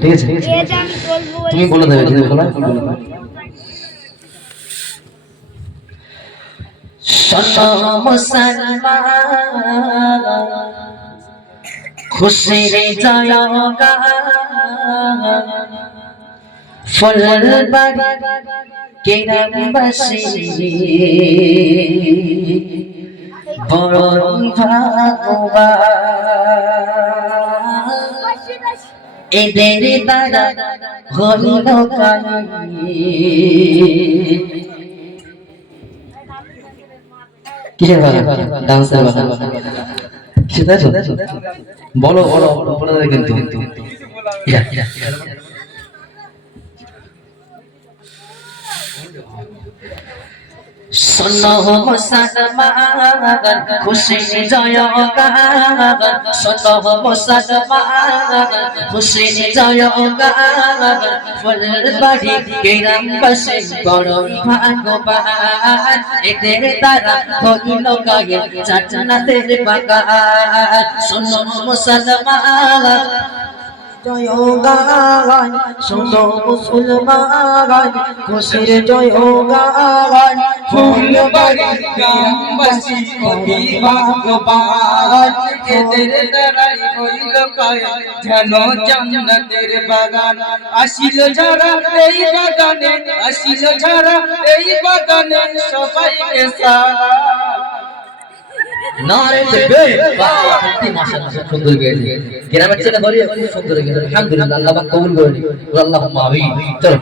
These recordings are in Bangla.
ঠিক আছে? তুমি বলে দেবে তুমি বলো। খুশি রে জয়গা ফুল বাড়ি কেরাম বাসি বড় ভাগবা এদের দ্বারা হইল বলো? বলো। বলে কিন্তু। শোনো মুসলমান খুশি জয় গান শোনো মুসলমান খুশি জয় গান ফুলের বাড়ি গ্রাম বাসে বড় ভাগবান এদের দ্বারা হইল গায়ে চাচনাদের বাগান শোনো মুসলমান জয় গান শোনো মুসলমান খুশির জয় গান ফুল বাড়ি গ্রামবাসী অভিভাবক এদের দ্বারাই হইল কয় যেন জান্নাতের বাগান। আসিল যারা এই বাগানে, আসিল এই বাগানে সালাম। নারে দেখবে বাহ সত্যি মাশাআল্লাহ খুব সুন্দর গেয়েছে। গ্রামের ছেলে বলি খুব সুন্দর গেয়েছে। আলহামদুলিল্লাহ, আল্লাহ কবুল করে আল্লাহুম্মা আমিন। চলো।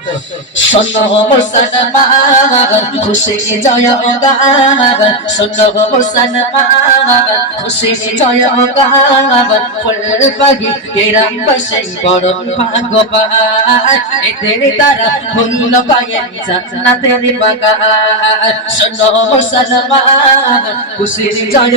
শোনো মুসলমান খুশি জয় গান শোনো মুসলমান খুশি জয় গান ফুল খুশি জয়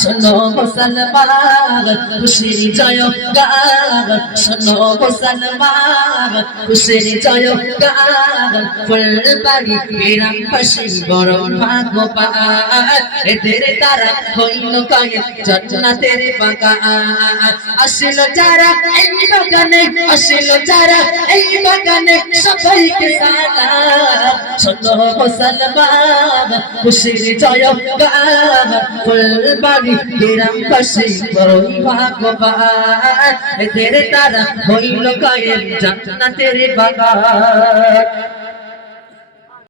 শোনো মুসলমান খুশির জয় গান শোনো মুসলমান খুশির জয় গান ফুল বাড়ি গ্রাম পাশে বড় ভাগবান এদের তারা হইল কায়ে জান্নাতের বাগান। আসিল যারা এই বাগানে, আসিল যারা এই বাগানে সবাইকে সালাম। ফুল বাড়ি গ্রাম পাশে বড় ভাগবান। এদের তারা হইল কায়ে জান্নাতের বাগান।